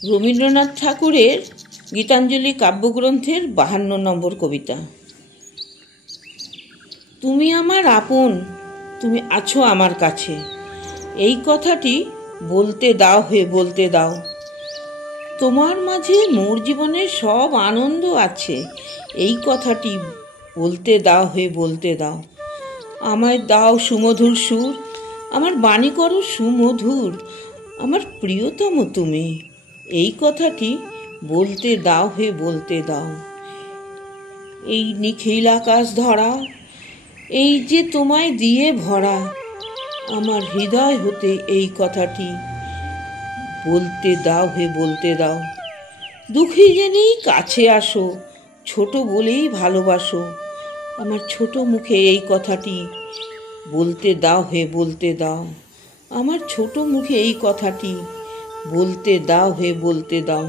রবীন্দ্রনাথ ঠাকুরের গীতাঞ্জলি কাব্যগ্রন্থের 52 নম্বর কবিতা। তুমি আমার আপন, তুমি আছো আমার কাছে, এই কথাটি বলতে দাও হে বলতে দাও। তোমার মাঝে মোর জীবনের সব আনন্দ আছে, এই কথাটি বলতে দাও হে বলতে দাও। আমায় দাও সুমধুর সুর, আমার বাণী করো সুমধুর, আমার প্রিয়তম তুমি, এই কথাটি বলতে দাও হে বলতে দাও। এই নিখিল আকাশ ধরা, এই যে তোমায় দিয়ে ভরা, আমার হৃদয় হতে এই কথাটি বলতে দাও হে বলতে দাও। দুঃখী জেনেই কাছে আসো, ছোট বলেই ভালোবাসো, আমার ছোট মুখে এই কথাটি বলতে দাও হে বলতে দাও। আমার ছোট মুখে এই কথাটি বলতে দাও হে বলতে দাও।